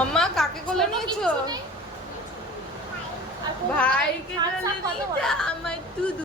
মাম্মা কাকে কোলে নিয়েছো? ভাইকে আমার দুধু।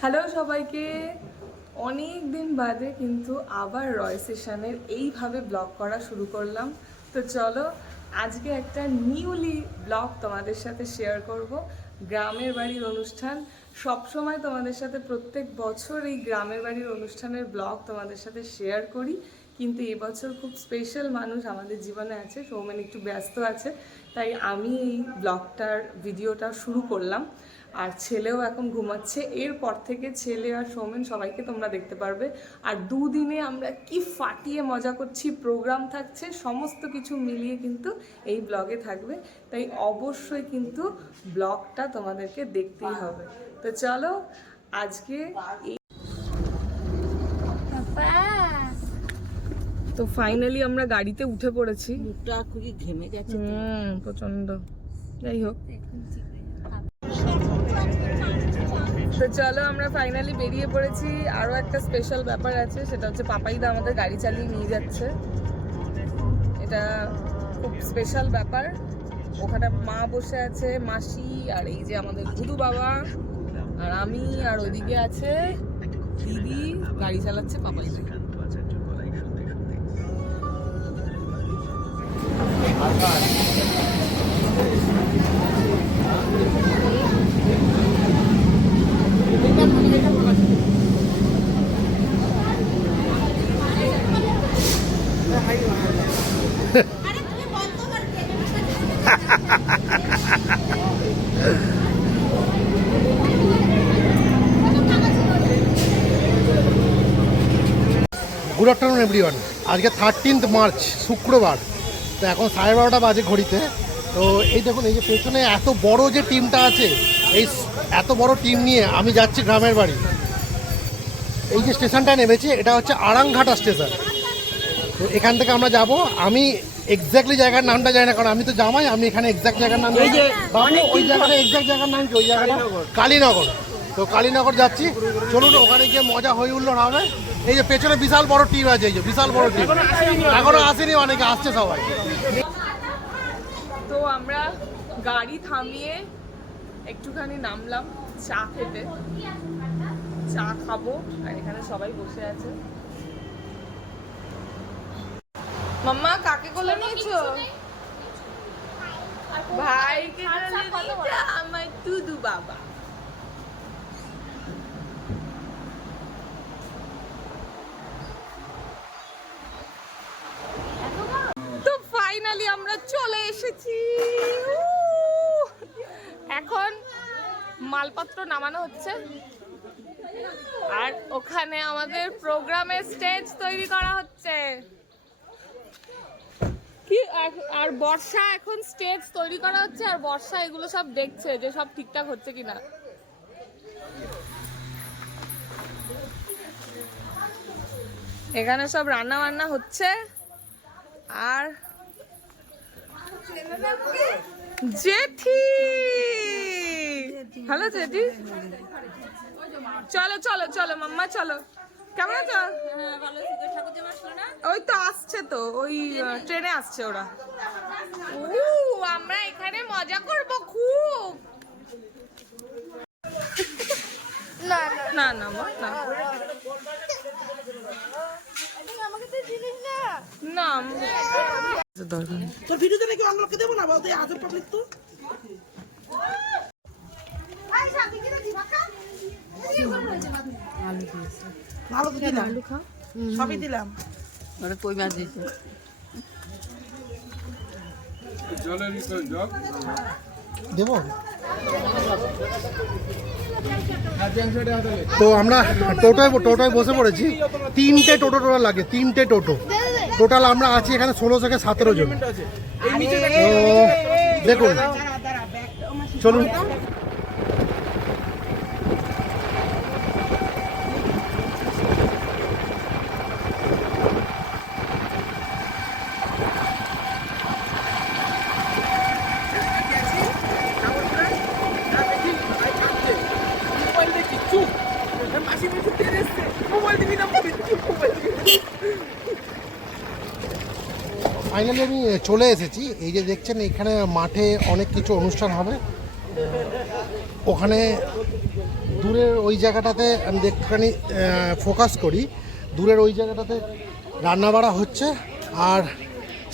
হ্যালো সবাইকে, অনেক দিন বাদে কিন্তু আবার রয় সেশনের এইভাবে ব্লগ করা শুরু করলাম। তো চলো আজকে একটা নিউলি ব্লগ তোমাদের সাথে শেয়ার করব। গ্রামের বাড়ির অনুষ্ঠান সবসময় তোমাদের সাথে প্রত্যেক বছর এই গ্রামের বাড়ির অনুষ্ঠানের ব্লগ তোমাদের সাথে শেয়ার করি, কিন্তু এবছর খুব স্পেশাল মানুষ আমাদের জীবনে আছে। সৌমেন একটু ব্যস্ত আছে, তাই আমি এই ব্লগটার ভিডিওটা শুরু করলাম। আর ছেলেও এখন ঘুমাচ্ছে, এরপর থেকে ছেলে আর সৌমেন সবাইকে তোমরা দেখতে পারবে। আর দুদিনে আমরা কি ফাটিয়ে মজা করছি, প্রোগ্রাম থাকছে, সমস্ত কিছু মিলিয়ে কিন্তু এই ব্লগে থাকবে। তাই অবশ্যই কিন্তু ব্লগটা তোমাদেরকে দেখতেই হবে। তো চলো আজকে তো ফাইনালি আমরা গাড়িতে উঠে পড়েছি। ঘেমে গেছে প্রচন্ড। যাই হোক, তো চলো আমরা ফাইনালি বেরিয়ে পড়েছি। আরও একটা স্পেশাল ব্যাপার আছে, সেটা হচ্ছে পাপাইদা আমাদের গাড়ি চালিয়ে নিয়ে যাচ্ছে। এটা খুব স্পেশাল ব্যাপার। ওখানে মা বসে আছে, মাসি, আর এই যে আমাদের গুরু বাবা, আর আমি, আর ওইদিকে আছে দিদি, গাড়ি চালাচ্ছে পাপাইদা। Good afternoon everyone. আজকে 13 মার্চ শুক্রবার। তো এখন 12:30 বাজে ঘড়িতে। তো এই দেখুন, এই যে পেছনে এত বড় যে টিমটা আছে, এই এত বড় টিম নিয়ে আমি যাচ্ছি গ্রামের বাড়ি। এই যে স্টেশনটা নেমেছি, এটা হচ্ছে আরাংঘাটা স্টেশন। তো এখান থেকে আমরা যাব। আমি এক্স্যাক্টলি জায়গার নামটা জানি না, কারণ আমি তো জামাই। আমি এখানে এক্স্যাক্ট জায়গার নাম জানি। ওই জায়গাটা এক্স্যাক্ট জায়গার নাম কি? ওই জায়গাটা কালীনগর। তো কালীনগর যাচ্ছি, চলুন ওখানে গিয়ে মজা হয়ে উঠলো হবে। এই যে পেছনে বিশাল বড় টিম আছে, এই যে বিশাল বড় টিম এখনো আসেনি, অনেকে আসছে সবাই। তো আমরা গাড়ি থামিয়ে একটুখানি নামলাম চা খেতে। চা খাবো, আর এখানে সবাই বসে আছে। মাম্মা কাকে কোলে নিয়েছো? ভাইকে আমার দুধু বাবা। তো ফাইনালি আমরা চলে এসেছি। এখন মালপত্র নামানো হচ্ছে, আর ওখানে আমাদের প্রোগ্রামের স্টেজ তৈরি করা হচ্ছে। কি আর বর্ষা এখন স্টেজ তৈরি করা হচ্ছে, আর বর্ষা এগুলো সব দেখছে যে সব ঠিকঠাক হচ্ছে কিনা। এখানে সব রান্না বান্না হচ্ছে। আর জেঠি, হ্যালো জেঠি, চলো চলো চলো মাম্মা চলো। কেমন আছো? ওই তো আসছে, তো ওই ট্রেনে আসছে ওরা। আমরা এখানে মজা করব খুব। না না না মা, না না দরকার নেই। তো ভিডিওতে নাকি অন্যকে দেবো না, বলতে আদর পাবলিক তো ভালো তো দিলাম, আলু খা, সবই দিলাম। মানে কই মাছ দিয়েছে দেবো। তো আমরা টোটোয় বসে পড়েছি। 3টে টোটো লাগে, 3টে টোটো টোটাল। আমরা আছি এখানে 16 থেকে 17 জন। তো দেখুন, চলুন। চুপ ফাইনালি আমি চলে এসেছি। এই যে দেখছেন এখানে মাঠে অনেক কিছু অনুষ্ঠান হবে। ওখানে দূরের ওই জায়গাটাতে আমি একটুখানি ফোকাস করি, দূরের ওই জায়গাটাতে রান্না বাড়া হচ্ছে, আর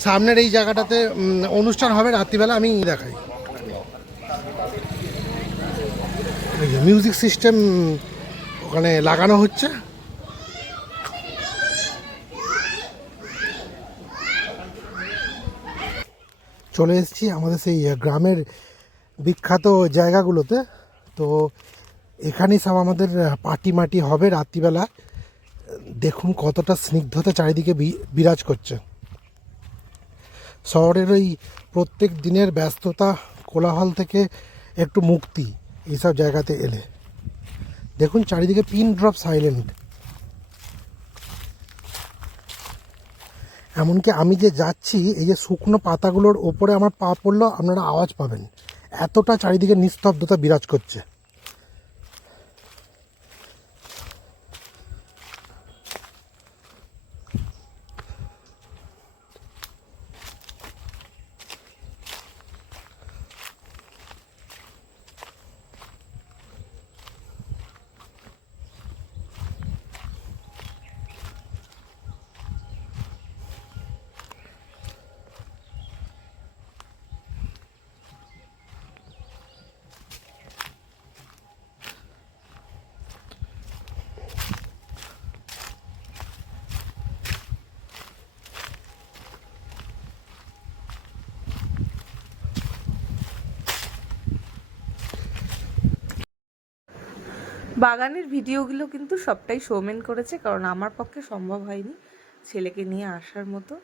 সামনের এই জায়গাটাতে অনুষ্ঠান হবে রাত্রিবেলা। আমি দেখাই, মিউজিক সিস্টেম ওখানে লাগানো হচ্ছে। চলে এসেছি আমাদের সেই গ্রামের বিখ্যাত জায়গাগুলোতে। তো এখানেই সব আমাদের পার্টি মাটি হবে রাত্রিবেলা। দেখুন কতটা স্নিগ্ধতা চারিদিকে বিরাজ করছে। শহরের ওই প্রত্যেক দিনের ব্যস্ততা কোলাহল থেকে একটু মুক্তি এইসব জায়গাতে এলে। দেখুন চারিদিকে পিন ড্রপ সাইলেন্ট। এমনকি আমি যে যাচ্ছি এই যে শুকনো পাতাগুলোর ওপরে আমার পা পড়লেও আপনারা আওয়াজ পাবেন, এতটা চারিদিকে নিস্তব্ধতা বিরাজ করছে। বাগানের ভিডিওগুলো কিন্তু সবটাই সৌমেন করেছে, কারণ আমার পক্ষে সম্ভব হয়নি ছেলেকে নিয়ে আসার মতো।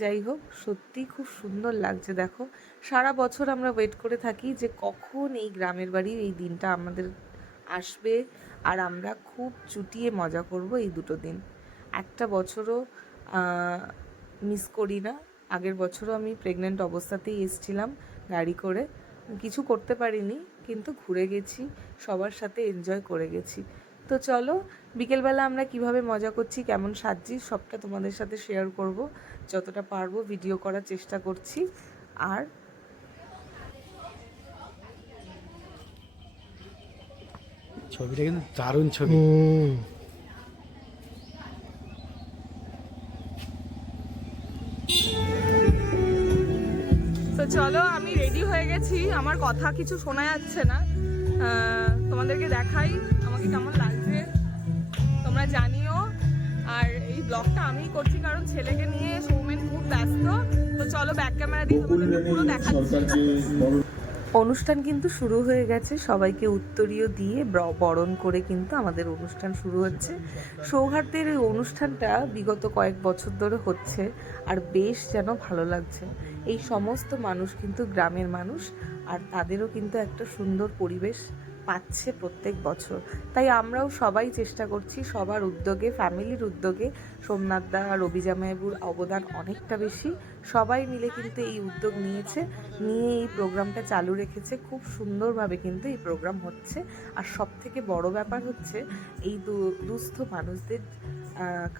যাই হোক, সত্যিই খুব সুন্দর লাগছে। দেখো, সারা বছর আমরা ওয়েট করে থাকি যে কখন এই গ্রামের বাড়ির এই দিনটা আমাদের আসবে, আর আমরা খুব চুটিয়ে মজা করব এই দুটো দিন। একটা বছরও মিস করি না। আগের বছরও আমি প্রেগনেন্ট অবস্থাতেই এসেছিলাম গাড়ি করে, কিছু করতে পারিনি, কিন্তু ঘুরে গেছি, সবার সাথে এনজয় করে গেছি। তো চলো, বিকেলবেলা আমরা কিভাবে মজা করছি, কেমন সাজছি, সবটা তোমাদের সাথে শেয়ার করব। যতটা পারবো ভিডিও করার চেষ্টা করছি। আর ছবিটা কিন্তু দারুণ ছবি। তো চলো, আমি রেডি হয়ে গেছি। আমার কথা কিছু শোনা যাচ্ছে না, তোমাদেরকে দেখাই আমাকে কেমন লাগছে, তোমরা জানিও। আর এই ব্লগটা আমিই করছি কারণ ছেলেকে নিয়ে সৌমেন খুব ব্যস্ত। তো চলো, ব্যাক ক্যামেরা দিয়ে তোমাদেরকে পুরো দেখাচ্ছি। অনুষ্ঠান কিন্তু শুরু হয়ে গেছে, সবাইকে উত্তরীয় দিয়ে বরণ করে কিন্তু আমাদের অনুষ্ঠান শুরু হচ্ছে। সৌহার্দ্যের এই অনুষ্ঠানটা বিগত কয়েক বছর ধরে হচ্ছে, আর বেশ যেন ভালো লাগছে। এই সমস্ত মানুষ কিন্তু গ্রামের মানুষ, আর তাদেরও কিন্তু একটা সুন্দর পরিবেশ পাচ্ছে প্রত্যেক বছর। তাই আমরাও সবাই চেষ্টা করছি, সবার উদ্যোগে, ফ্যামিলির উদ্যোগে। সোমনাথ দা, রবি জামাইবাবুর অবদান অনেকটা বেশি। সবাই মিলে কিন্তু এই উদ্যোগ নিয়ে এই প্রোগ্রামটা চালু রেখেছে। খুব সুন্দরভাবে কিন্তু এই প্রোগ্রাম হচ্ছে। আর সব থেকে বড় ব্যাপার হচ্ছে এই দুস্থ মানুষদের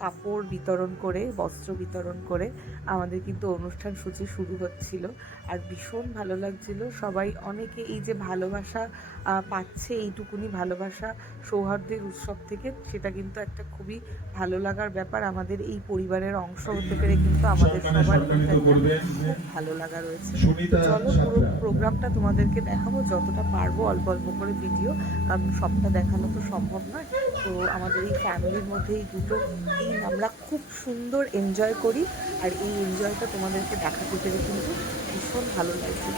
কাপড় বিতরণ করে, বস্ত্র বিতরণ করে আমাদের কিন্তু অনুষ্ঠান সূচি শুরু হচ্ছিল। আর ভীষণ ভালো লাগছিল। সবাই, অনেকে এই যে ভালোবাসা পাচ্ছে, এইটুকুনি ভালোবাসা সৌহার্দ্যের উৎসব থেকে, সেটা কিন্তু একটা খুবই ভালো লাগার ব্যাপার। আমাদের এই পরিবারের অংশ হতে পেরে কিন্তু আমাদের সবার খুব ভালো লাগা রয়েছে। চলো, পুরো প্রোগ্রামটা তোমাদেরকে দেখাবো যতটা পারবো, অল্প অল্প করে ভিডিও, কারণ সবটা দেখানো তো সম্ভব নয়। তো আমাদের এই ফ্যামিলির মধ্যে এই দুটো দিন আমরা খুব সুন্দর এনজয় করি, আর এই এনজয়টা তোমাদেরকে দেখাতে পেরে কিন্তু ভীষণ ভালো লাগছে।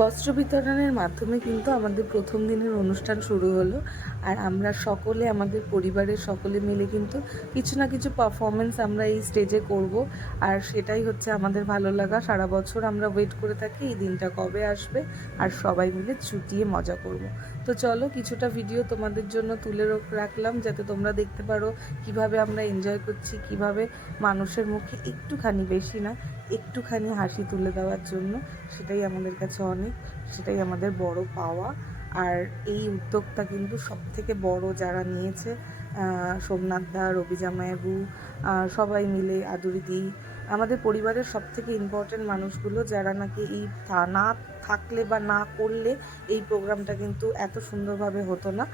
বস্ত্র বিতরণের মাধ্যমে কিন্তু আমাদের প্রথম দিনের অনুষ্ঠান শুরু হলো। আর আমরা সকলে, আমাদের পরিবারের সকলে মিলে কিন্তু কিছু না কিছু পারফরমেন্স আমরা এই স্টেজে করব। আর সেটাই হচ্ছে আমাদের ভালো লাগা। সারা বছর আমরা ওয়েট করে থাকি এই দিনটা কবে আসবে, আর সবাই মিলে চুটিয়ে মজা করব। তো চলো, কিছুটা ভিডিও তোমাদের জন্য তুলে রাখলাম যাতে তোমরা দেখতে পারো কিভাবে আমরা এনজয় করছি, কিভাবে মানুষের মুখে একটুখানি, বেশি না, একটুখানি হাসি তুলে দেওয়ার জন্য। সেটাই আমাদের কাছে অনেক, সেটাই আমাদের বড় পাওয়া। আর এই উদ্যোগটা কিন্তু সবথেকে বড় যারা নিয়েছে, সোমনাথ দা, রবি জামাইবাবু, সবাই মিলে, আদুরিদি, আমাদের পরিবারের সবথেকে ইম্পর্টেন্ট মানুষগুলো, যারা নাকি এই না থাকলে বা না করলে এই প্রোগ্রামটা কিন্তু এত সুন্দরভাবে হতো না।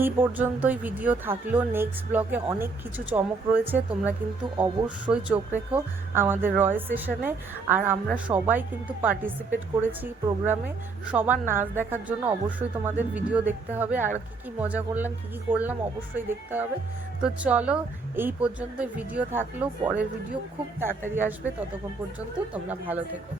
এই পর্যন্তই ভিডিও থাকলো। নেক্সট ব্লগে অনেক কিছু চমক রয়েছে, তোমরা কিন্তু অবশ্যই চোখ রেখো আমাদের রয় সেশনে। আর আমরা সবাই কিন্তু পার্টিসিপেট করেছি প্রোগ্রামে, সবার নাচ দেখার জন্য অবশ্যই তোমাদের ভিডিও দেখতে হবে, আর কি মজা করলাম, কি করলাম অবশ্যই দেখতে হবে। তো চলো, এই পর্যন্ত ভিডিও থাকলো, পরের ভিডিও খুব তাড়াতাড়ি আসবে, ততক্ষণ পর্যন্ত তোমরা ভালো থেকো।